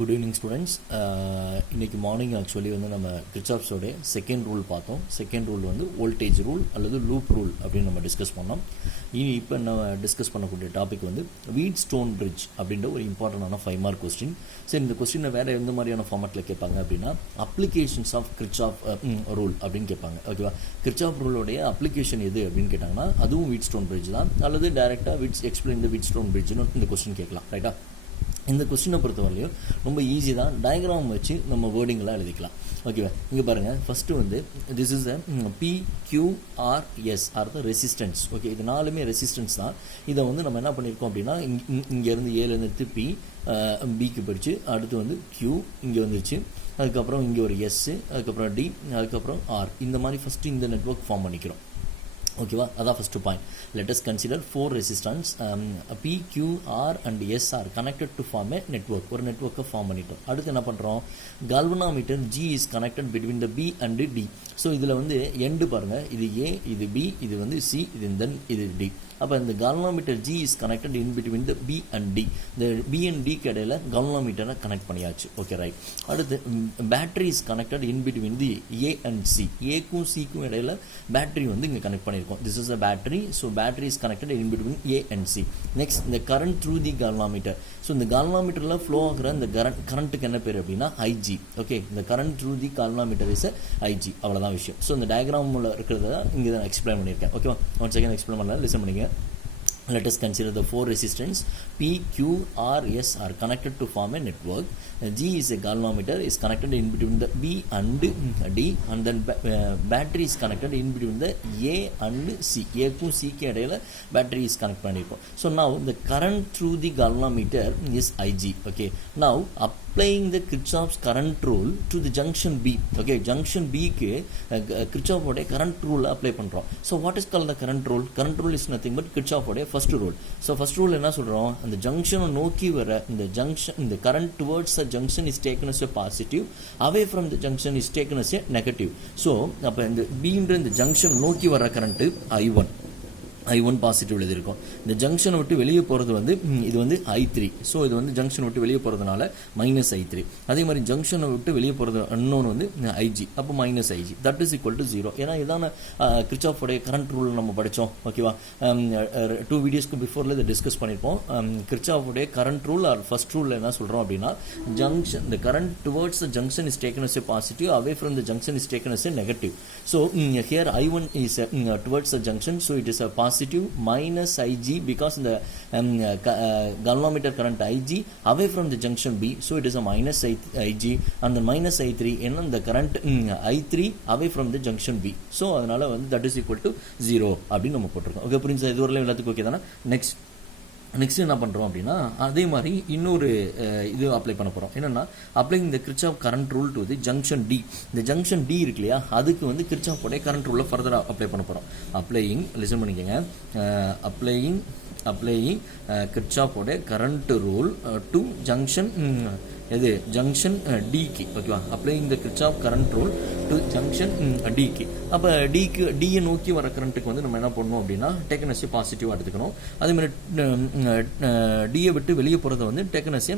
Good evening students. இன்றைக்கி morning actually வந்து நம்ம கிர்ச்சாஃப்ஸோடைய செகண்ட் ரூல் பார்த்தோம். செகண்ட் ரூல் வந்து வோல்டேஜ் ரூல் அல்லது லூப் ரூல் அப்படின்னு நம்ம டிஸ்கஸ் பண்ணோம். இப்போ நம்ம டிஸ்கஸ் பண்ணக்கூடிய டாபிக் வந்து வீட்ஸ்டோன் பிரிட்ஜ் அப்படின்ற ஒரு இம்பார்ட்டண்டான 5 மார்க் கொஸ்டின். சரி, இந்த கொஸ்டினை வேறு எந்த மாதிரியான ஃபார்மேட்டில் கேட்பாங்க அப்படின்னா அப்ளிகேஷன்ஸ் ஆஃப் கிர்ச்சாஃப் ரூல் அப்படின்னு கேட்பாங்க. ஓகேவா, கிர்ச்சாஃப் ரூலோடைய அப்ளிகேஷன் எது அப்படின்னு கேட்டாங்கன்னா அதுவும் வீட்ஸ்டோன் பிரிட்ஜ் தான், அல்லது டைரெக்டாக எக்ஸ்பிளைன் த வீட்ஸ்டோன் பிரிட்ஜ்னு இந்த கொஸ்டின் கேட்கலாம். ரைட்டா, இந்த கொஸ்டினை பொறுத்தவரையிலும் ரொம்ப ஈஸி தான். டயக்ராம் வச்சு நம்ம வேர்டிங்கெலாம் எழுதிக்கலாம். ஓகேவா, இங்கே பாருங்கள், ஃபஸ்ட்டு வந்து this is a PQRS R the resistance. Okay, இது நாலுமே ரெசிஸ்டன்ஸ் தான். இதை வந்து நம்ம என்ன பண்ணியிருக்கோம் அப்படின்னா இங்கேருந்து ஏலேருந்து எடுத்து பிக்கு போயிடுச்சு, அடுத்து வந்து Q இங்கே வந்துருச்சு, அதுக்கப்புறம் இங்கே ஒரு S, அதுக்கப்புறம் D, அதுக்கப்புறம் R. இந்த மாதிரி ஃபஸ்ட்டு இந்த நெட்வொர்க் ஃபார்ம் பண்ணிக்கிறோம். ஓகேவா, அதான் first point. Let us consider 4 resistance P, Q, R and S are connected to form a network. ஒரு நெட்வொர்க்கை ஃபார்ம் பண்ணிட்டோம். அடுத்து என்ன பண்ணுறோம், galvanometer G is connected between the B and D. So இதில் வந்து எண்டு பாருங்கள், இது A, இது B, இது வந்து C, இது தென் இது D. அப்போ இந்த galvanometer G is connected in between the B and D. இந்த B அண்ட் D இடையில கால்வனாமீட்டரை கனெக்ட் பண்ணியாச்சு. Okay, right. அடுத்து battery is connected in between the A and C. ஏக்கும் சிக்கும் இடையில பேட்டரி வந்து இங்கே கனெக்ட் பண்ணியிருக்கோம். This is a battery. So battery is connected in between A and C. Next இந்த current through the galvanometer. So இந்த கால்வனாமீட்டரில் ஃப்ளோ ஆகிற இந்த கரண்ட்டுக்கு என்ன பேர் அப்படின்னா IG. ஓகே, இந்த current through the galvanometer is IG. அவ்வளோதான் விஷயம். ஸோ இந்த டயக்ராமில் இருக்கிறத இங்கே தான் எக்ஸ்பிளைன் பண்ணியிருக்கேன். ஓகேவா, ஒன் செகண்ட் எக்ஸ்பிளைன் பண்ணலாம், லிசன் பண்ணிங்க. Let us consider the 4 resistance P, Q, R, S are connected to form a network. G is a galvanometer is connected in between the B and D, and then battery is connected in between the A and C. A க்கும் C க்கு இடையில battery is connect பண்ணிருக்கோம். So now the current through the galvanometer is IG. Okay, now applying the Kirchhoff's current rule to the junction B. Okay, junction B க்கு Kirchhoff உடைய current rule apply பண்றோம். So what is called the current rule? Current rule is nothing but Kirchhoff உடைய first rule. So first rule என்ன சொல்றோம், அந்த junction நோக்கி வர இந்த junction, இந்த current towards the junction is taken as a positive, away from the junction is taken as a negative. So அப்ப இந்த B ன்ற இந்த junction நோக்கி வர current I1 பாசிட்டிவ்ல இருக்கும். இந்த ஜங்ஷனை விட்டு வெளியே போகிறது வந்து இது வந்து I3. ஸோ இது வந்து ஜங்ஷனை விட்டு வெளியே போகிறதுனால -I3. அதே மாதிரி ஜங்ஷனை விட்டு வெளியே போகிறது இன்னொன்று வந்து IG. அப்போ -IG that is equal to 0. ஏன்னா இதான கிர்ச்சாஃபோடைய கரண்ட் ரூல் நம்ம படித்தோம். ஓகேவா, 2 வீடியோஸ்க்கு பிஃபோரில் இதை டிஸ்கஸ் பண்ணியிருப்போம். கிர்ச்சாஃபோடைய current rule or first rule என்ன சொல்கிறோம் அப்படின்னா junction the current towards the junction is taken as a positive, away from the junction is taken as a negative. So here I1 is towards the junction, so it is a positive minus IG because the galvanometer current IG away from the junction B, so it is a minus IG, and then minus I3 and the current I3 away from the junction B. So அதனால வந்து that is equal to 0 அப்படின்னு நம்ம போட்டிருக்கோம். Okay, புரிஞ்சா? இது வரலாம் எல்லாத்துக்கும் okay தானே? நெக்ஸ்ட் என்ன பண்ணுறோம் அப்படின்னா அதே மாதிரி இன்னொரு இது அப்ளை பண்ண போகிறோம். என்னென்னா அப்ளைங் இந்த Kirchhoff current rule to the junction D. இந்த ஜங்ஷன் D இருக்கு இல்லையா, அதுக்கு வந்து கிர்ச்சாஃபோடைய கரண்ட் ரூலில் ஃபர்தராக அப்ளை பண்ண போகிறோம். அப்ளையிங், லிசன் பண்ணிக்கோங்க, அப்ளையிங் கிர்ச்சாஃபோடைய கரண்ட் ரூல் டு ஜங்ஷன் இது ஜங்ஷன் டிக்கு. ஓகேவா, applying the Kirchhoff current rule to junction டிக்கு. அப்போ டியை நோக்கி வர கரண்ட்டுக்கு வந்து நம்ம என்ன பண்ணணும் அப்படின்னா டேக்கன் எஸ் பாசிட்டிவாக எடுத்துக்கணும். அதே மாதிரி டியை விட்டு வெளியே போகிறத வந்து டேக்கன் எஸ்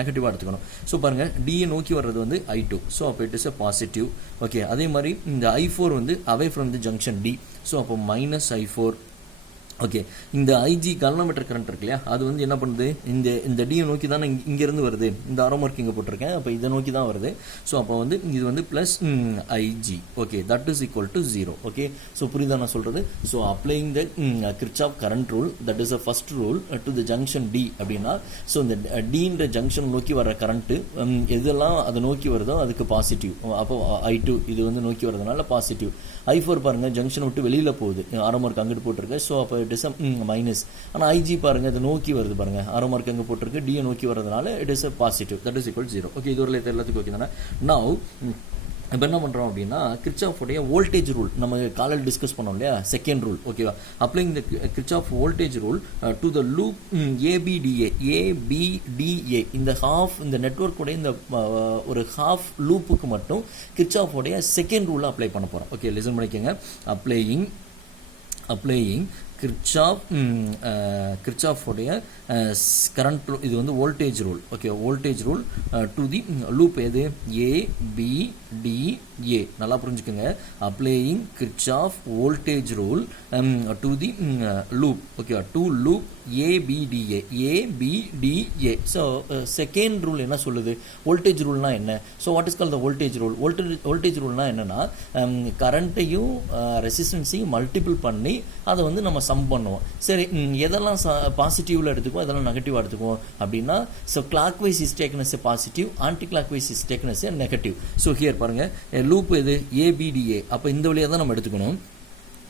நெகட்டிவாக எடுத்துக்கணும். ஸோ பாருங்கள், டியை நோக்கி வர்றது வந்து I2. ஸோ அப்போ it is a positive. Okay, அதே மாதிரி இந்த I4 வந்து away from the junction D. So அப்போ -I4. ஓகே, இந்த IG கால்வனாமீட்டர் கரண்ட் இருக்கு இல்லையா, அது வந்து என்ன பண்ணுது, இந்த டியை நோக்கி தானே இங்கேருந்து வருது. இந்த ஆரோ மார்க் இங்கே போட்டிருக்கேன், அப்போ இதை நோக்கி தான் வருது. ஸோ அப்போ வந்து இது வந்து plus IG. Okay, that is equal to 0. Okay, so புரியுதா நான் சொல்கிறது? So applying the Kirchhoff current rule that is a first rule to the junction D அப்படின்னா, ஸோ இந்த Dன்ற ஜங்ஷன் நோக்கி வர கரண்ட்டு எதெல்லாம் அதை நோக்கி வருதோ அதுக்கு பாசிட்டிவ். அப்போ I2 இது வந்து நோக்கி வரதுனால பாசிட்டிவ். I4 பாருங்கள், ஜங்ஷன் விட்டு வெளியில் போகுது, ஆரோ மார்க் அங்கிட்டு போட்டிருக்கேன். ஸோ அப்போ இட் இஸ் மைனஸ். ஆனால் IG பாருங்கள், இது நோக்கி வருது பாருங்கள், ஆரோ மார்க் அங்கே போட்டிருக்கு, டியை நோக்கி வரதுனால it is a positive. That is equal 0. Okay, இது ஒரு எல்லாத்துக்கும் ஓகே தானே? நவ் இப்போ என்ன பண்ணுறோம் அப்படின்னா கிர்ச்சாஃபோடைய வோல்டேஜ் ரூல் நம்ம காலையில் டிஸ்கஸ் பண்ணோம் இல்லையா, செகண்ட் ரூல். ஓகேவா, applying the Kirchhoff voltage rule to the loop ABDA. இந்த ஹாஃப், இந்த நெட்வொர்க்குடைய இந்த ஒரு ஹாஃப் லூப்புக்கு மட்டும் கிர்ச்சாஃபோடைய செகண்ட் ரூலை அப்ளை பண்ண போகிறோம். ஓகே, லிசன் பண்ணிக்கோங்க. அப்ளையிங் கிர்ச்சாஃபோடைய கரண்ட் இது வந்து voltage rule. Okay, voltage rule to the loop எது ABDA. நல்லா புரிஞ்சுக்கோங்க. Applying Kirchhoff voltage rule to the loop. Okay, to loop ABDA. So second rule என்ன சொல்லுது? வோல்டேஜ் ரூல்னா என்ன? So what is call the voltage rule? Voltage ரூல்னா என்னன்னா கரண்ட்டையும் ரெசிஸ்டன்ஸையும் மல்டிபிள் பண்ணி அதை வந்து நம்ம சம் பண்ணுவோம். சரி, எதெல்லாம் பாசிட்டிவ்ல எடுத்துக்குவோம், எதெல்லாம் நெகட்டிவ் எடுத்துக்குவோம் அப்படின்னா, so clock wise is taken as a positive, anti clock wise is taken as a negative. So here பாருங்க, லூப் இது ABDA. அப்போ இந்த வழியாக தான் நம்ம எடுத்துக்கணும்.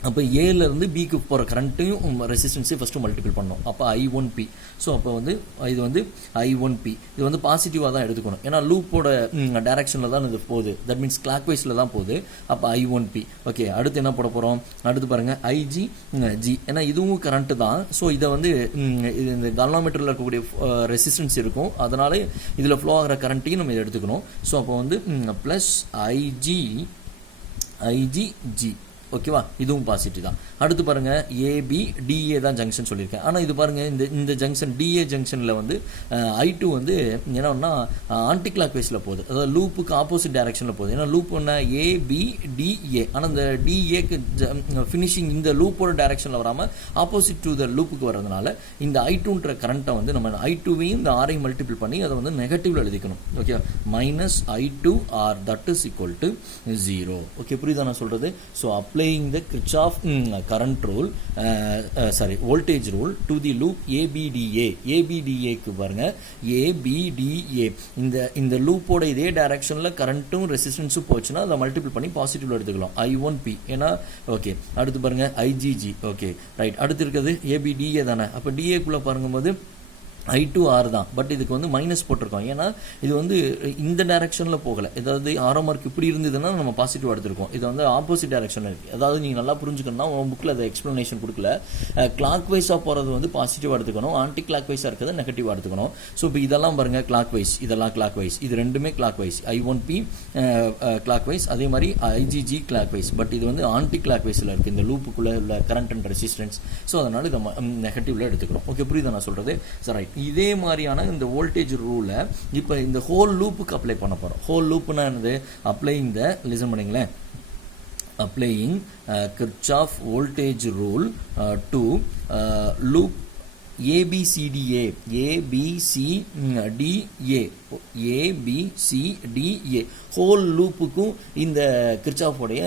அப்போ ஏலேருந்து பிக்கு போகிற கரண்ட்டையும் ரெசிஸ்டன்ஸையும் ஃபஸ்ட்டு மல்டிபிள் பண்ணோம். அப்போ I1P. ஸோ அப்போ வந்து இது வந்து I1P. இது வந்து பாசிட்டிவாக தான் எடுத்துக்கணும். ஏன்னா லூப்போட டைரக்ஷனில் தான் இது போகுது. தட் மீன்ஸ் கிளாக் வைஸில் தான் போகுது. அப்போ I1P. ஓகே, அடுத்து என்ன போட போகிறோம்? அடுத்து பாருங்கள் IG. ஏன்னா இதுவும் கரண்ட்டு தான். ஸோ இதை வந்து இது இந்த கால்வாமீட்டரில் இருக்கக்கூடிய ரெசிஸ்டன்ஸ் இருக்கும். அதனால இதில் ஃப்ளோ ஆகிற கரண்ட்டையும் நம்ம இதை எடுத்துக்கணும். ஸோ அப்போ வந்து ப்ளஸ் IGG. ஓகேவா, இதுவும் பாசிட்டிவ் தான். அடுத்து பாருங்க ABDA தான் ஜங்ஷன் சொல்லியிருக்கேன். ஆனால் இது பாருங்க, இந்த ஜங்ஷன் DA ஜங்ஷனில் வந்து I2 வந்து என்னன்னா ஆன்டி கிளாக் வைஸில் போகுது. அதாவது லூப்புக்கு ஆப்போசிட் டைரக்ஷனில் போகுது. ஏன்னா லூப் ஒன்று ABDA. ஆனால் இந்த DAக்கு ஃபினிஷிங் இந்த லூப்போட டைரக்ஷனில் வராமல் ஆப்போசிட் டு த லூப்புக்கு வர்றதுனால இந்த I2ன்ற கரண்ட்டை வந்து நம்ம I2வையும் இந்த R மல்டிபிள் பண்ணி அதை வந்து நெகட்டிவ்ல எழுதிக்கணும். Okay, -I2R that is equal to 0. Okay, புரியுதா நான் சொல்றது? So applying the Kirchhoff current rule voltage rule to the loop ABDA க்கு பாருங்க, ABDA இந்த லூப்போட இதே டைரக்ஷன்ல கரண்ட்டும் ரெசிஸ்டன்ஸும் போச்சுன்னா அதை மல்டிபிள் பண்ணி பாசிட்டிவ்ல எடுத்துக்கலாம். I1P. ஏன்னா ஓகே, அடுத்து பாருங்க IGG. Okay, right. அடுத்து இருக்கிறது ABDA தானே. அப்போ DA குள்ள பாருங்கும்போது I2R தான். பட் இதுக்கு வந்து மைனஸ் போட்டிருக்கோம். ஏன்னா இது வந்து இந்த டைரக்ஷனில் போகலை. ஏதாவது ஆரமார்க் இப்படி இருந்ததுன்னா நம்ம பாசிட்டிவ் எடுத்திருக்கோம். இது வந்து ஆப்போசிட் டைரக்ஷனில் இருக்குது. அதாவது நீங்கள் நல்லா புரிஞ்சுக்கணும்னா உங்கள் புக்கில் அதை எக்ஸ்ப்ளனேஷன் கொடுக்கல. கிளாக் வைஸாக போகிறது வந்து பாசிட்டிவாக எடுத்துக்கணும், ஆன்டி கிளாக் வைஸாக இருக்கிறத நெகட்டிவாக எடுத்துக்கணும். ஸோ இப்போ இதெல்லாம் பாருங்கள் கிளாக் வைஸ், இதெல்லாம் கிளாக் வைஸ், இது ரெண்டுமே clock wise. I1P clock wise, அதே மாதிரி IGG கிளாக் வைஸ். பட் இது வந்து ஆன்டி கிளாக் வைஸில் இருக்குது இந்த லூப்புக்குள்ளே உள்ள கரண்ட் அண்ட் ரெசிஸ்டன்ஸ். ஸோ அதனால் இதை நெகட்டிவில் எடுத்துக்கிறோம். ஓகே, புரியுதா நான் சொல்கிறது? சரி, ரைட். இதே மாதிரியான இந்த வோல்டேஜ் ரூலை இப்போ இந்த ஹோல் லூப்புக்கு அப்ளை பண்ண போகிறோம். ஹோல் லூப்னா என்னது? அப்ளைங் த, லிசன் பண்ணிங்களேன், applying Kirchhoff voltage rule to loop ABCDA. Whole லூப்புக்கும் இந்த கிர்ச்சாஃபோடைய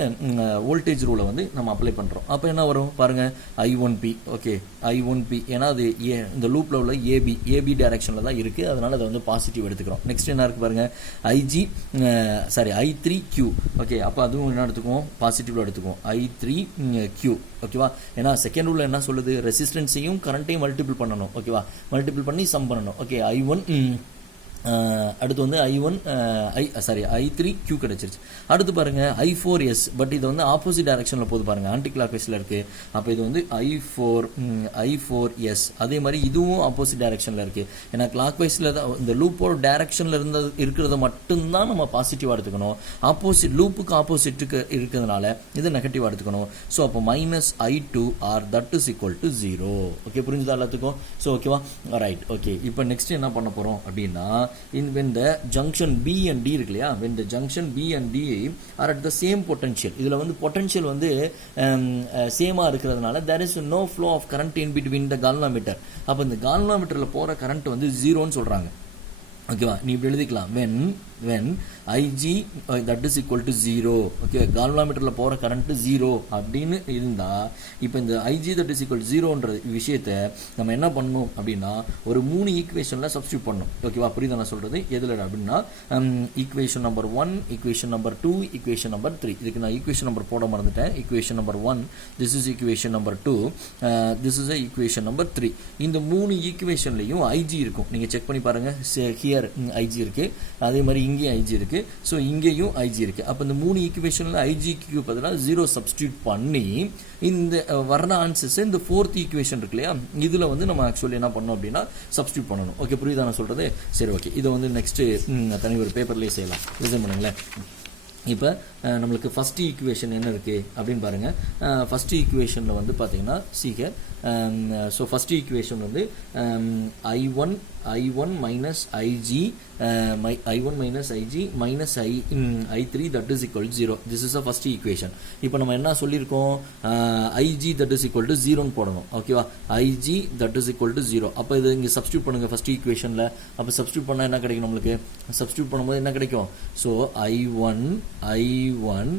வோல்டேஜ் ரூலை வந்து நம்ம அப்ளை பண்ணுறோம். அப்போ என்ன வரும் பாருங்க, I1P. Okay, I1P. ஏன்னா அது இந்த லூப்பில் உள்ள AB டைரக்ஷனில் தான் இருக்குது. அதனால் அதை வந்து பாசிட்டிவ் எடுத்துக்கிறோம். நெக்ஸ்ட் என்ன இருக்குது பாருங்க, I3Q. ஓகே, அப்போ அதுவும் என்ன எடுத்துக்குவோம்? பாசிட்டிவ்ல எடுத்துக்குவோம். I3Q. ஓகேவா? ஏன்னா செகண்ட் ரூலில் என்ன சொல்லுது? ரெசிஸ்டன்ஸையும் கரண்ட்டையும் மல்டிபிள் பண்ணணும். ஓகேவா? மல்டிபிள் பண்ணி சம் பண்ணணும். ஓகே, அடுத்து வந்து I3Q கிடைச்சிருச்சு. அடுத்து பாருங்க I4S. பட் இது வந்து ஆப்போசிட் டைரக்ஷனில் போகுது பாருங்க, ஆன்டி கிளாக் வைஸில் இருக்குது. அப்போ இது வந்து I4S. அதே மாதிரி இதுவும் ஆப்போசிட் டைரக்ஷனில் இருக்குது. ஏன்னா கிளாக் வைஸில் தான் இந்த லூப்போட டைரக்ஷனில் இருக்கிறத மட்டும்தான் நம்ம பாசிட்டிவாக எடுத்துக்கணும். ஆப்போசிட் லூப்புக்கு ஆப்போசிட்டுக்கு இருக்கிறதுனால இது நெகட்டிவாக எடுத்துக்கணும். ஸோ அப்போ -I2R that is equal to 0. Okay, புரிஞ்சுதா எல்லாத்துக்கும்? ஸோ ஓகேவா, ரைட். ஓகே, இப்போ நெக்ஸ்ட் என்ன பண்ண போகிறோம் அப்படின்னா, when the junction B and D இருக்கு இல்லையா, when the junction B and D are at the same potential. இதில் வந்து potential வந்து சேமாக இருக்கிறதுனால there is no flow of current in between the galvanometer. அப்போ இந்த galvanometerல போகிற கரண்ட் வந்து 0ன்னு சொல்கிறாங்க. ஓகேவா? நீ இப்படி எழுதிக்கலாம், when IG that is equal to 0. Okay, கால்வனோமீட்டரில் போகிற கரண்ட்டு 0 அப்படின்னு இருந்தால், இப்போ இந்த IG that is equal to 0ன்ற விஷயத்தை நம்ம என்ன பண்ணணும் அப்படின்னா ஒரு 3 ஈக்குவேஷனில் சப்ஸ்டியூட் பண்ணணும். ஓகேவா? புரியுதா நான் சொல்கிறது? எதில் அப்படின்னா equation number 1, equation number 2, equation number 3. இதுக்கு நான் ஈக்குவேஷன் நம்பர் போட மறந்துட்டேன். Equation number 1, this is equation number 2, this is equation number 3. இந்த 3 ஈக்குவேஷன்லையும் IG இருக்கும். நீங்கள் செக் பண்ணி பாருங்கள். ஹியர் IG இருக்குது, அதே மாதிரி இங்கேயும் IG இருக்குது. ஸோ இங்கேயும் IG இருக்குது. அப்போ இந்த 3 ஈக்குவேஷனில் IGக்கு பதிலாக 0 சப்ஸ்டியூட் பண்ணி இந்த வர்ற ஆன்சர்ஸ் இந்த 4th ஈக்குவேஷன் இருக்கு இல்லையா, இதில் வந்து நம்ம ஆக்சுவலி என்ன பண்ணணும் அப்படின்னா சப்ஸ்டியூட் பண்ணணும். ஓகே, புரியுதா நான் சொல்கிறது? சரி, ஓகே, இதை வந்து நெக்ஸ்ட்டு தனி ஒரு பேப்பர்லேயே செய்யலாம். லிசன் பண்ணுங்களேன். இப்போ நம்மளுக்கு ஃபஸ்ட் ஈக்குவேஷன் என்ன இருக்குது அப்படின்னு பாருங்கள். ஃபஸ்ட் ஈக்குவேஷனில் வந்து பார்த்தீங்கன்னா சீக்க ஸோ ஃபஸ்ட் ஈக்குவேஷன் வந்து I1 minus IG I1 minus IG minus I3 that is equal to 0. This is the first equation. இப்போ நம்ம என்ன சொல்லியிருக்கோம், IG that is equal to 0 போடணும். ஓகேவா, IG that is equal to 0. அப்போ இது இங்கே சப்ஸ்டியூட் பண்ணுங்கள் ஃபஸ்ட் ஈக்குவேஷனில். அப்போ சப்ஸ்டியூட் பண்ணால் என்ன கிடைக்கும் நம்மளுக்கு, சப்ஸ்டியூட் பண்ணும்போது என்ன கிடைக்கும், ஸோ I1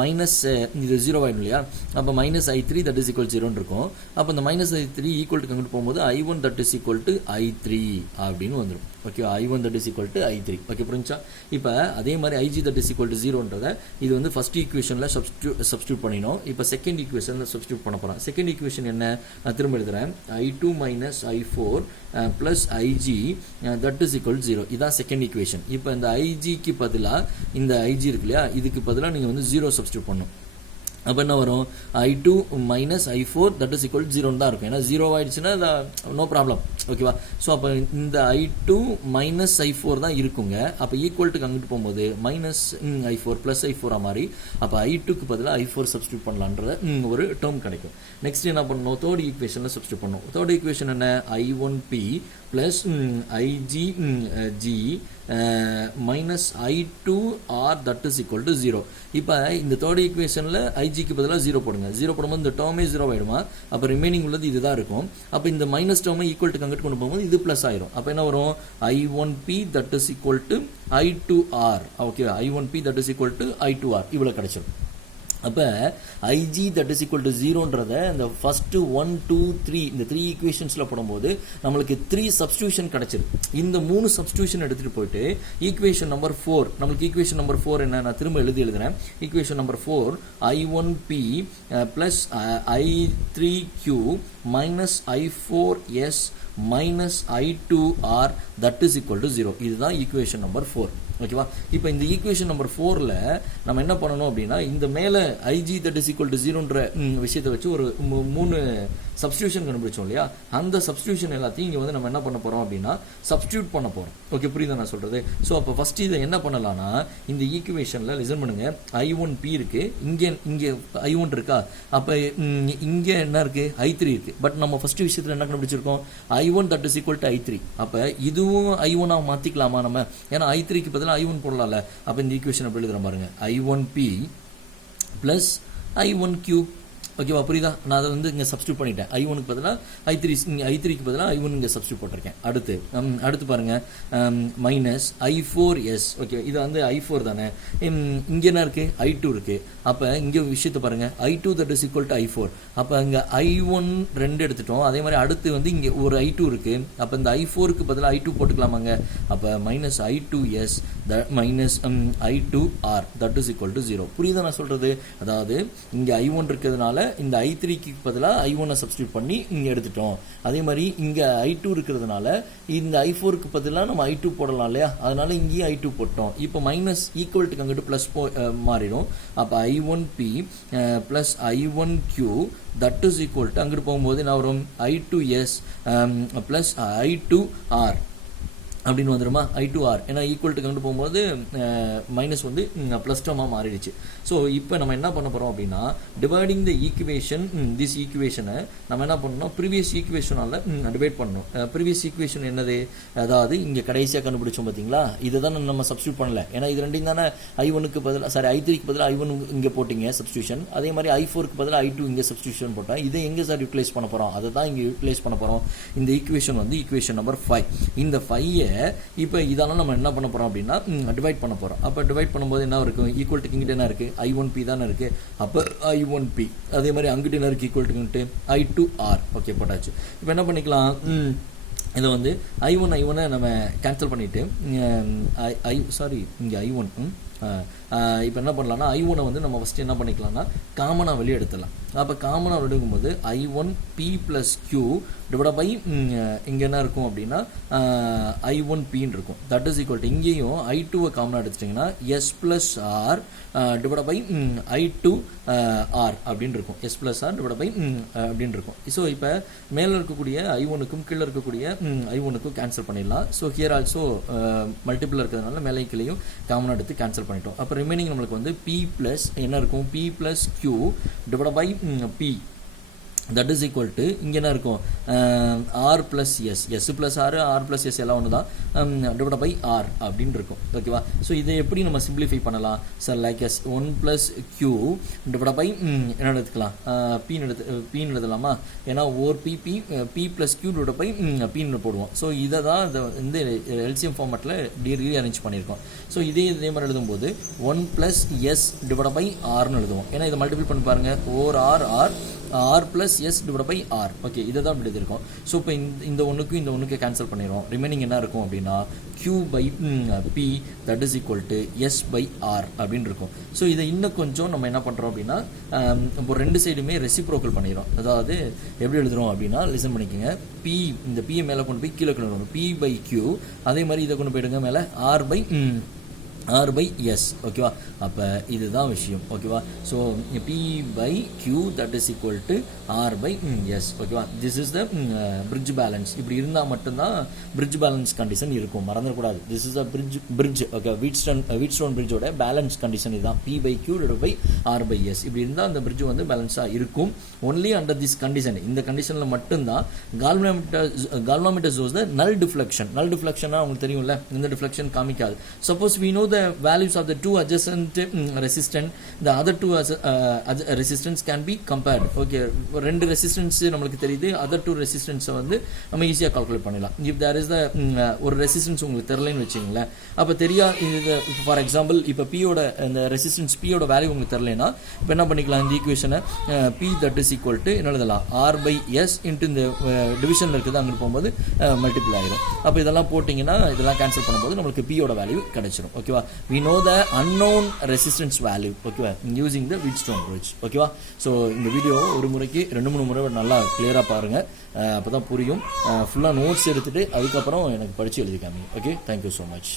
மைனஸ் இது 0 ஆகிடும் இல்லையா, அப்போ minus I3 that is equal to 0 இருக்கும். அப்போ இந்த மைனஸ் I3 ஈக்குவல் டு அங்கிட்டு போகும்போது I1 that is equal to I3 அப்படின்னு வந்துடும். Okay, I1 that is equal to I3. Okay, புரிஞ்சா? இப்போ அதே மாதிரி IG that is equal to 0ன்றதை இது வந்து ஃபஸ்ட் ஈக்குவேஷனில் சப்ஸ்டியூட் பண்ணினோம். இப்போ செகண்ட் ஈக்குவேஷனில் சப்ஸ்டியூட் பண்ண போகிறோம். செகண்ட் ஈக்குவேஷன் என்ன, நான் திரும்ப எழுதுகிறேன். I2 minus I4 plus IG that is equal to 0. இதான் செகண்ட் ஈக்குவேஷன். இப்போ இந்த ஐஜிக்கு பதிலாக இந்த IG இருக்கு இல்லையா, இதுக்கு பதிலாக நீங்கள் வந்து 0 சப்ஸ்டியூட் பண்ணணும். அப்போ என்ன வரும், I2 minus I4 that is equal to 0 தான் இருக்கும். ஏன்னா 0 ஆயிடுச்சுன்னா நோ ப்ராப்ளம். ஓகேவா, ஸோ அப்போ இந்த I2 மைனஸ் I4 தான் இருக்குங்க. அப்போ ஈக்குவல்ட்டுக்கு அங்கிட்டு போகும்போது மைனஸ் I4 ப்ளஸ் I4 மாதிரி, அப்போ I2க்கு பதிலாக I4 சப்ஸ்டியூட் பண்ணலான்றத ஒரு டேர்ம் கிடைக்கும். நெக்ஸ்ட் என்ன பண்ணணும், தேர்ட் ஈக்குவேஷனில் சப்ஸ்டியூட் பண்ணணும். தேர்ட் ஈக்குவேஷன் என்ன, I1P plus IGG minus I2R that is equal to 0. இப்போ இந்த தேர்ட் ஈக்குவேஷனில் ஐஜிக்கு பதிலாக 0 போடுங்க. 0 போடும்போது இந்த டேர்மே 0 ஆகிடுமா, அப்போ ரிமைனிங் உள்ளது இதுதான் இருக்கும். அப்போ இந்த மைனஸ் டேர்மை ஈக்குவல்ட்டுக்கு அங்கிட்டு கொண்டு போகும்போது இது ப்ளஸ் ஆயிரும். அப்போ என்ன வரும், I1P that is equal to I2R. Okay, I1P that is equal to I2R இவ்வளோ கிடைச்சிடும். அப்போ IG that is equal to 0ன்றதை இந்த ஃபஸ்ட்டு 1 2 3 இந்த 3 ஈக்குவேஷன்ஸில் போடும்போது நம்மளுக்கு 3 சப்ஸ்டியூஷன் கிடச்சிருக்கு. இந்த 3 சப்ஸ்டியூஷன் எடுத்துகிட்டு போயிட்டு ஈக்குவேஷன் நம்பர் 4, நம்மளுக்கு ஈக்குவேஷன் நம்பர் 4 என்ன, நான் திரும்ப எழுதுகிறேன். Equation number 4 I1P plus I3Q minus I4S minus I2R that is equal to 0. இதுதான் ஈக்குவேஷன் நம்பர் 4. ஓகேவா, இப்போ இந்த ஈக்குவேஷன் நம்பர் 4ல் நம்ம என்ன பண்ணணும் அப்படின்னா, இந்த மேலே IG that is equal to 0ன்ற விஷயத்தை வச்சு ஒரு 3 சப்ஸ்டியூஷன் கண்டுபிடிச்சோம் இல்லையா, அந்த சப்ஸ்டியூஷன் எல்லாத்தையும் இங்கே வந்து நம்ம என்ன பண்ண போகிறோம் அப்படின்னா சப்ஸ்டியூட் பண்ண போகிறோம். ஓகே, புரியுதா நான் சொல்கிறது? ஸோ அப்போ ஃபஸ்ட்டு இதை என்ன பண்ணலாம்னா, இந்த ஈக்குவேஷனில் லிசன் பண்ணுங்கள், I1P இருக்குது, இங்கே I1 இருக்கா, அப்போ இங்கே என்ன இருக்குது, I3 இருக்குது. பட் நம்ம ஃபஸ்ட்டு விஷயத்தில் என்ன கண்டுபிடிச்சிருக்கோம், I1 that is equal to I3. அப்போ இதுவும் I1ஆக மாற்றிக்கலாமா நம்ம, ஏன்னா I3க்கு பதிலாக I1 போடலாம்ல. அப்போ இந்த ஈக்குவேஷன் எப்படி எழுதுகிறேன் பாருங்க, I1P ப்ளஸ் I1Q. ஓகேவா, புரியுதா? நான் அதை வந்து இங்கே சப்ஸ்டியூட் பண்ணிட்டேன். I1க்கு பதிலாக I3, இங்கே I3க்கு பதிலாக I1 இங்கே சப்ஸ்டியூட் போட்டிருக்கேன். அடுத்து பாருங்கள், மைனஸ் I4S. ஓகே, இது வந்து I4 தானே, இங்கே என்ன இருக்குது, I2 இருக்குது. அப்போ இங்கே விஷயத்தை பாருங்கள், I2 that is equal to I4. அப்போ இங்கே I1 2 எடுத்துட்டோம். அதே மாதிரி அடுத்து வந்து இங்கே ஒரு I2 இருக்குது. அப்போ இந்த I4க்கு பதிலாக I2 போட்டுக்கலாமாங்க. அப்போ minus I2S minus I2R that is equal to 0. புரியுதா நான் சொல்கிறது? அதாவது இங்கே I1 இருக்கிறதுனால இந்த I3க்கு பதிலாக I1 சப்ஸ்டியூட் பண்ணி இங்கே எடுத்துட்டோம். அதே மாதிரி இங்கே I2 இருக்கிறதுனால இந்த I4க்கு பதிலாக நம்ம I2 போடலாம் இல்லையா, அதனால இங்கேயும் I2 போட்டோம். இப்போ மைனஸ் ஈக்குவல்ட்டுக்கு அங்கிட்டு ப்ளஸ் மாறிடும். அப்போ I1P plus I1Q that is equal to அங்கிட்டு போகும்போது என்ன வரும், I2S ப்ளஸ் I2R அப்படின்னு வந்துடுமா, I2R. ஏன்னா ஈக்குவல்ட்டுக்கு கொண்டு போகும்போது மைனஸ் வந்து ப்ளஸ் டேர்மாக மாறிடுச்சு. ஸோ இப்போ நம்ம என்ன பண்ண போகிறோம் அப்படின்னா, டிவைடிங் த ஈக்குவேஷன், திஸ் ஈக்குவேஷனை நம்ம என்ன பண்ணணும், ப்ரீவியஸ் ஈக்குவேஷனால் டிவைட் பண்ணணும். ப்ரீவியஸ் ஈக்குவேஷன் என்னது, அதாவது இங்கே கடைசியாக கண்டுபிடிச்சோம் பார்த்தீங்களா, இதை தான் நம்ம சப்ஸ்டியூட் பண்ணல. ஏன்னா இது ரெண்டையும் தானே I1க்கு பதிலாக I3க்கு பதிலாக I1 இங்கே போட்டிங்க சப்ஸ்டியூஷன். அதே மாதிரி I4க்கு பதிலாக I2 இங்கே சப்ஸ்டியூஷன் போட்டோம். இதை எங்கே சார் யூட்டிலைஸ் பண்ண போகிறோம், அதை தான் இங்கே யூட்டிலைஸ் பண்ண போகிறோம். இந்த ஈக்குவேஷன் வந்து ஈக்குவேஷன் நம்பர் 5. இந்த 5 இப்போ இதெல்லாம் நம்ம என்ன பண்ண போகிறோம் அப்படின்னா டிவைட் பண்ண போகிறோம். அப்போ டிவைட் பண்ணும்போது என்ன இருக்கும், ஈக்குவல்ட்டுக்கு இங்கிட்ட என்ன இருக்குது, I1P தானே இருக்குது. அப்போ I1P, அதே மாதிரி அங்கிட்ட என்ன இருக்குது, ஈக்குவல்ட்டுக்கிட்டு I2R. ஓகே, போட்டாச்சு. இப்போ என்ன பண்ணிக்கலாம், இதை வந்து I1 நம்ம கேன்சல் பண்ணிவிட்டு இங்கே I1 இப்போ என்ன பண்ணலாம்னா I1 வந்து நம்ம ஃபஸ்ட்டு என்ன பண்ணிக்கலாம்னா காமனாக வெளியே எடுத்துடலாம். அப்போ காமனாக எடுக்கும்போது I1P + Q டிவைட் பை இங்கே என்ன இருக்கும் அப்படின்னா I1Pன்னு இருக்கும். தட் இஸ் ஈக்குவல் டு இங்கேயும் I2வை காமனாக எடுத்துட்டிங்கன்னா S + R divide by I2R அப்படின்னு இருக்கும். S + R டிவைட் பை அப்படின்னு இருக்கும். ஸோ இப்போ மேலே இருக்கக்கூடிய I1க்கும் கீழே இருக்கக்கூடிய I1க்கும் கேன்சல் பண்ணிடலாம். ஸோ ஹியர் ஆல்சோ மல்டிபிள் இருக்கிறதுனால மேலே கீழேயும் காமனாக எடுத்து கேன்சல் பண்ணிட்டோம். அப்போ ரிமைனிங் நம்மளுக்கு வந்து P + என்ன இருக்கும், P + Q divide by P. That is equal to இங்கே என்ன இருக்கும், R + S, S + R, R + S எல்லாம் ஒன்று தான், டிவைட் பை R அப்படின்னு இருக்கும். ஓகேவா? ஸோ இதை எப்படி நம்ம சிம்பிளிஃபை பண்ணலாம் sir? Like S 1 + Q divide by என்ன எடுத்துக்கலாம், Pன்னு எழுதலாமா? ஏன்னா or P + Q divide by Pன்னு போடுவோம். ஸோ இதை தான் இந்த எல்சிஎம் ஃபார்மேட்டில் ரீஅரேஞ்ச் பண்ணியிருக்கோம். ஸோ இதே மாதிரி எழுதும்போது 1 + S டிவைட் பை Rன்னு எழுதுவோம். ஏன்னா இதை மல்டிபிள் பண்ணி பாருங்கள், or R + S divide by R. Okay, இதை தான் இப்படி இருக்கும். ஸோ இப்போ இந்த ஒன்றுக்கும் இந்த ஒன்றுக்கு கேன்சல் பண்ணிடுவோம். ரிமைனிங் என்ன இருக்கும் அப்படின்னா Q by P that is equal to S by R அப்படின்னு இருக்கும். ஸோ இதை இன்னும் கொஞ்சம் நம்ம என்ன பண்ணுறோம் அப்படின்னா இப்போ ரெண்டு சைடுமே ரெசிப்ரோக்கல் பண்ணிடுறோம். அதாவது எப்படி எழுதுறோம் அப்படின்னா லிசன் பண்ணிக்கோங்க. P இந்த P மேலே கொண்டு போய் கீழே கொண்டு வரணும், P பை Q. அதே மாதிரி இதை கொண்டு போயிடுங்க மேலே R by S. ஓகேவா? அப்போ இதுதான் விஷயம். ஓகேவா? So P by Q that is equal to R by S. ஓகேவா? This is the bridge balance. இப்படி இருந்தால் மட்டும்தான் பிரிட்ஜ் பேலன்ஸ் கண்டிஷன் இருக்கும், மறந்துடக்கூடாது. This is a bridge. Okay, Wheatstone பிரிட்ஜோட பேலன்ஸ் கண்டிஷன் இதுதான், P by Q divide by R by S. இப்படி இருந்தால் அந்த பிரிட்ஜ் வந்து பேலன்ஸாக இருக்கும். ஒன்லி அண்டர் திஸ் கண்டிஷன், இந்த கண்டிஷனில் மட்டும்தான் galvanometer shows the null deflection. null deflection உங்களுக்கு தெரியும்ல, இந்த டிஃப்ளெக்ஷன் காமிக்காது. Suppose we know the values of the two adjacent resistance, the other two resistance can be compared. Okay, ரெண்டு ரெசிஸ்டன்ஸ் நமக்கு தெரியுது, அதர் டூ ரெசிஸ்டன்ஸை வந்து நம்ம ஈஸியாக கால்குலேட் பண்ணிடலாம். இஃப் தேர் இஸ் த ஒரு ரெசிஸ்டன்ஸ் உங்களுக்கு தெரியலன்னு வச்சுங்களேன், அப்போ இது ஃபார் எக்ஸாம்பிள் இப்போ பியோட இந்த ரெசிஸ்டன்ஸ் பியோட வேல்யூ உங்களுக்கு தெரியலனா இப்போ என்ன பண்ணிக்கலாம், இந்த ஈக்குவேஷனை P that is equal to என்ன எழுதலாம், R by S இன்ட்டு இந்த டிவிஷனில் இருக்குது அங்கே போகும்போது மல்டிபிள் ஆகிடும். அப்போ இதெல்லாம் போட்டிங்கன்னா இதெல்லாம் கேன்சல் பண்ணும்போது நம்மளுக்கு பியோட வேல்யூ கிடைச்சிடும். ஓகேவா? we know the unknown resistance value. ஓகேவா? using the Wheatstone bridge. ஓகேவா? ஸோ இந்த வீடியோ ஒரு முறைக்கு 2-3 முறை நல்லா கிளியராக பாருங்கள், அப்போ தான் புரியும். ஃபுல்லாக நோட்ஸ் எடுத்துகிட்டு அதுக்கப்புறம் எனக்கு படித்து எழுதிக்காமீங்க. Okay, thank you so much.